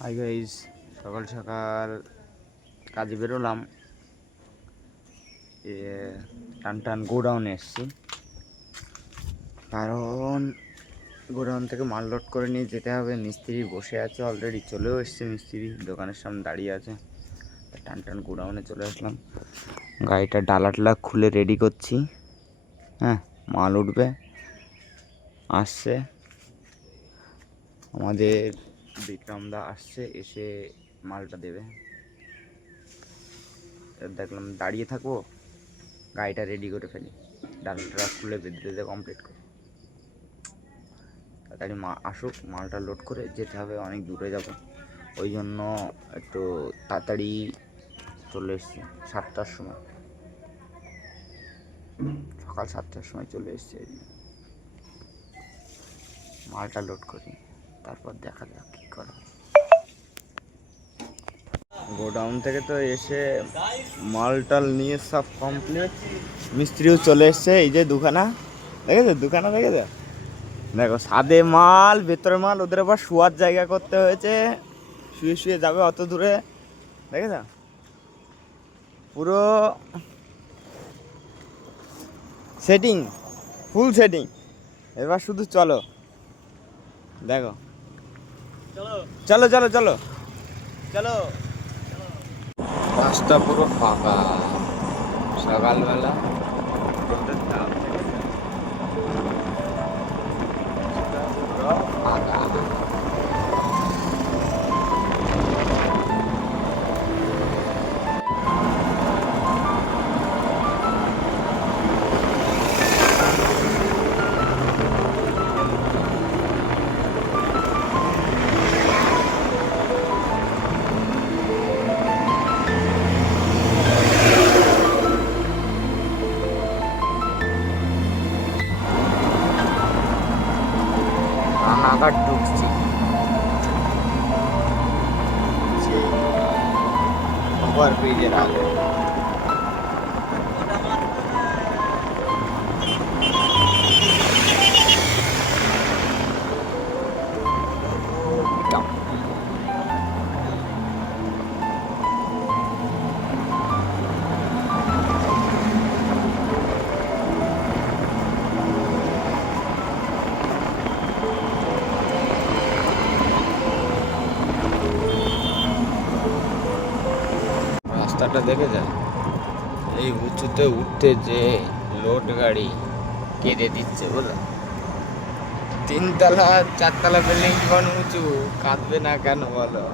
Hi guys, সকাল সকাল কাজে বেরোলাম। টান টান গোডাউনে এসছি, কারণ গোডাউন থেকে মাল লোড করে নিয়ে যেতে হবে। মিস্ত্রি বসে আছে, অলরেডি চলেও এসছে। মিস্ত্রি দোকানের সামনে দাঁড়িয়ে আছে। টান টান গোডাউনে চলে আসলাম। গাড়িটা ডালা টালা খুলে রেডি করছি। হ্যাঁ, মাল উঠবে, আসছে আমাদের বিক্রমদা, আসছে, এসে মালটা দেবে। দেখলাম দাঁড়িয়ে থাকবো, গাড়িটা রেডি করে ফেলি, ডালটা খুলে বেঁধে কমপ্লিট করি। তাড়াতাড়ি আসুক, মালটা লোড করে যেতে হবে, অনেক দূরে যাব। ওই জন্য একটু তাড়াতাড়ি চলে এসেছি। 7টার সময়, সকাল 7টার সময় চলে এসেছি। মালটা লোড করি, তারপর দেখা যাক কী করা। গোডাউন থেকে তো এসে মালটাল নিয়ে সব কমপ্লিট। মিস্ত্রিও চলে এসছে। এই যে দুখানা দেখেছো, দেখো, সাদে মাল, ভেতরে মাল। ওদের আবার শোয়ার জায়গা করতে হয়েছে, শুয়ে শুয়ে যাবে অত দূরে। দেখেছো, পুরো সেটিং, ফুল সেটিং। এবার শুধু চলো, দেখো, চলো চলো চলো চলো। রাস্তা পুরো ফাঁকা, সকালবেলা রোদের তাপ, পুরো ফাঁকা। রানাঘাট ঢুকছি, সেই ওভার ব্রিজের আগে। রাস্তাটা দেখে যায়, এই উঁচুতে উঠতে যে লোড গাড়ি কেটে দিচ্ছে বলো। 3তলা 4তলা বিল্ডিং যখন উঁচু, কাঁদবে না কেন বলো।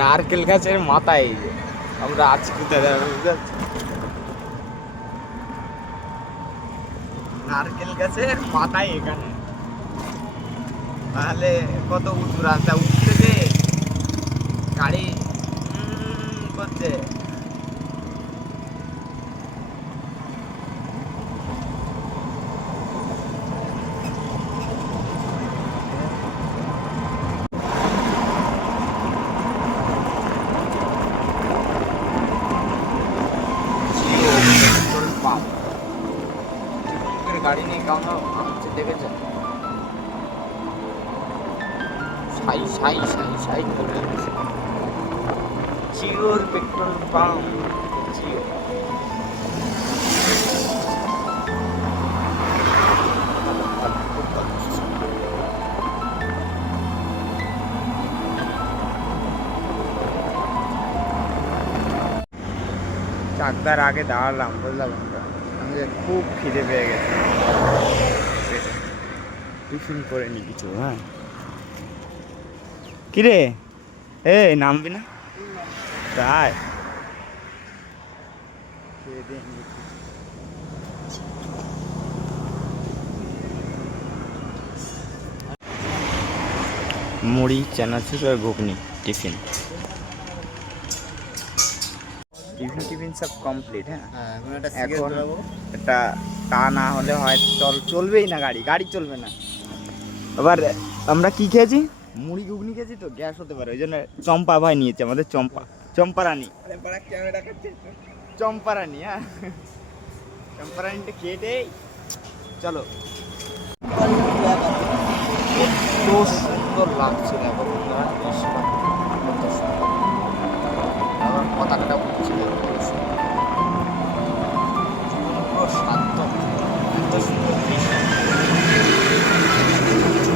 নারকেল গাছের মাথায় যে আমরা আছি, কোথায় নারকেল গাছের মাথায় এখানে, তাহলে কত উঁচু রাস্তা। উঠতে যে গাড়ি করছে। গাড়ি নিয়ে কেমন আসছে দেখেছেন, সাই সাই সাই সাই করে যাচ্ছে। চিওর পেট্রোল পাম্প, চিওর। চাকদার আগে দাঁড়ালাম, বুঝলাম, আমাদের খুব খিদে পেয়ে গেছে। টিফিন করে নি কিছু। হ্যাঁ, কিরে, নামবি না? তাই মুড়ি, চানাচুর আর ঘুগনি টিফিন। টিফিন সব কমপ্লিট। হ্যাঁ, এখন এটা তা না হলে হয় চলবেই না, গাড়ি চলবে না। আবার আমরা কি খেয়েছি, মুড়ি ঘুগনি খেয়েছি তো গ্যাস হতে পারে, ওই জন্য চম্পা ভাই নিয়েছে আমাদের, চম্পা রানী, চম্পা রানী। হ্যাঁ, চম্পা রানীটা খেয়ে দেই, চলো। এত সুন্দর লাগছে দেখো বন্ধুরা, কত সুন্দর, আবার পতাকাটা উঠছে পুরো শান্ত, এত সুন্দর দৃশ্য,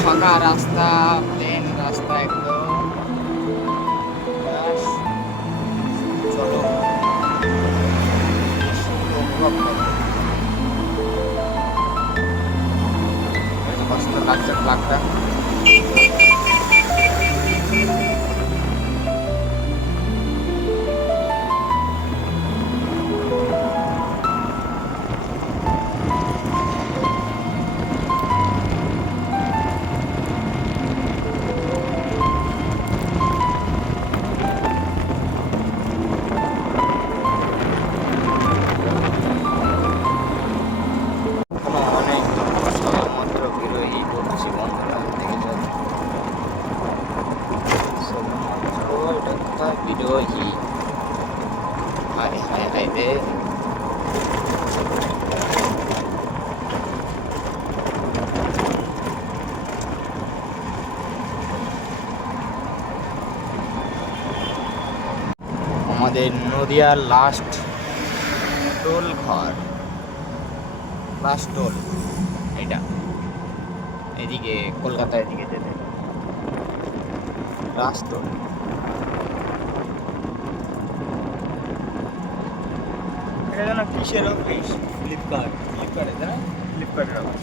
ফাঁকা রাস্তা, প্লেন রাস্তা একদম। ব্যাস, চলো অনুভব করো। কষ্ট লাগছে ফ্লাগটা। অনেক সবেমাত্র বিরোহী করছি বন্ধুরা, দেখেছো সবেমাত্র, এটা কোথায় বিরোহী, হায় হায় হায় রে। আমাদের নদিয়ার লাস্ট টোল ঘর, লাস্ট টোল এটা, এদিকে কলকাতার দিকে যেতে লাস্ট টোল। এটা যেন কিসের অফিস, ফ্লিপকার্টে না, ফ্লিপকার্টের অফিস।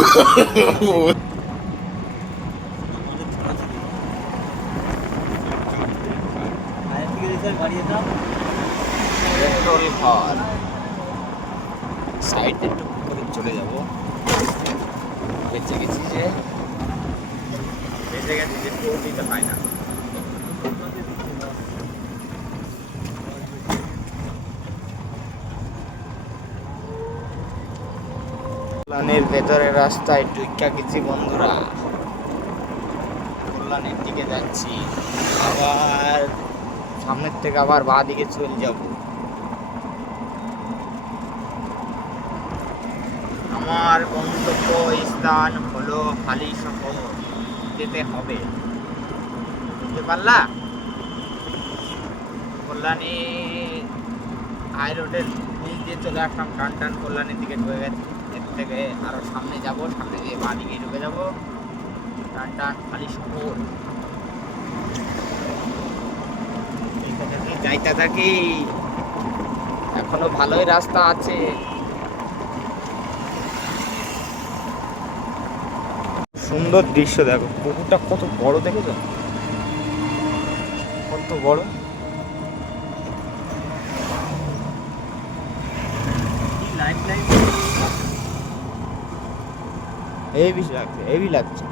টোল ঘর সাইডে একটু করে চলে যাবো, বেঁচে গেছি যে, বেঁচে গেছি যে টোল দিতে হয় না। কল্যাণের ভেতরের রাস্তায় ঢুকা গেছি বন্ধুরা, কল্যাণের দিকে যাচ্ছি, আবার সামনের থেকে আবার বাঁ দিকে চলে যাব। আমার গন্তব্য স্থান হলো হালিশহর, যেতে হবে, বুঝতে পারলা? কল্যাণী হাই রোডের নিচ দিয়ে চলে আসলাম, টান কল্যাণীর দিকে ঢুকে গেছে। এর থেকে আরো সামনে যাব, সামনে দিয়ে বাঁ দিকে ঢুকে যাবো, টান হালিশহর। যাইতে থাকি, এখনো ভালোই রাস্তা আছে। সুন্দর দৃশ্য দেখো, পুকুরটা কত বড়, দেখেছো কত বড়। হেভি লাগছে, হেভি লাগছে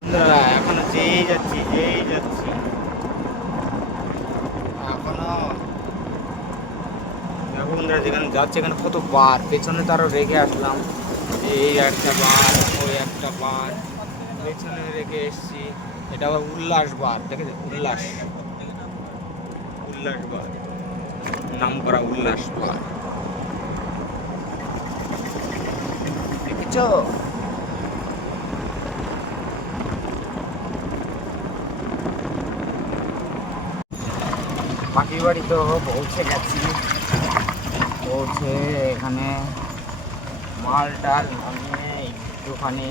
বন্ধুরা। এখনো যেই যাচ্ছি এখনো দেখো বন্ধুরা, যেখানে যাচ্ছে এখানে কত বার, পেছনে তো আরো রেখে আসলাম, এই একটা বার, ওই একটা বার পেছনে রেখে এসছি। এটা আবার উল্লাস বার, দেখেছো, উল্লাস বার, নাম করা উল্লাস বার, দেখেছো? পাখির বাড়ি তো পৌঁছে গেছি, পৌঁছে এখানে মাল টাল নামিয়ে একটুখানি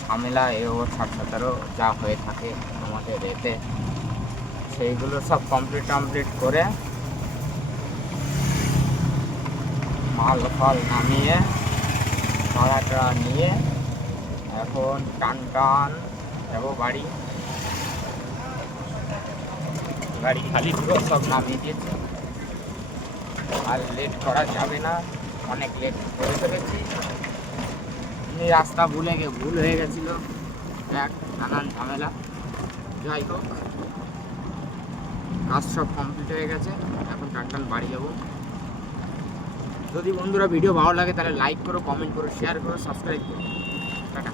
ঝামেলা এও 60-70 যা হয়ে থাকে আমাদের এতে, সেইগুলো সব কমপ্লিট করে মাল ফাল নামিয়ে ভাড়াটা নিয়ে এখন টান যাবো বাড়ি। গাড়ি খালি পুরো সব নামিয়ে দিয়েছে, আর লেট করা যাবে না, অনেক লেট করে ফেলেছি। রাস্তা ভুল হয়ে গেছিলো, নানান ঝামেলা, যাই হোক কাজ সব কমপ্লিট হয়ে গেছে, এখন টান বাড়ি যাবো। যদি বন্ধুরা ভিডিও ভালো লাগে তাহলে লাইক করো, কমেন্ট করো, শেয়ার করো, সাবস্ক্রাইব করো। টাটা।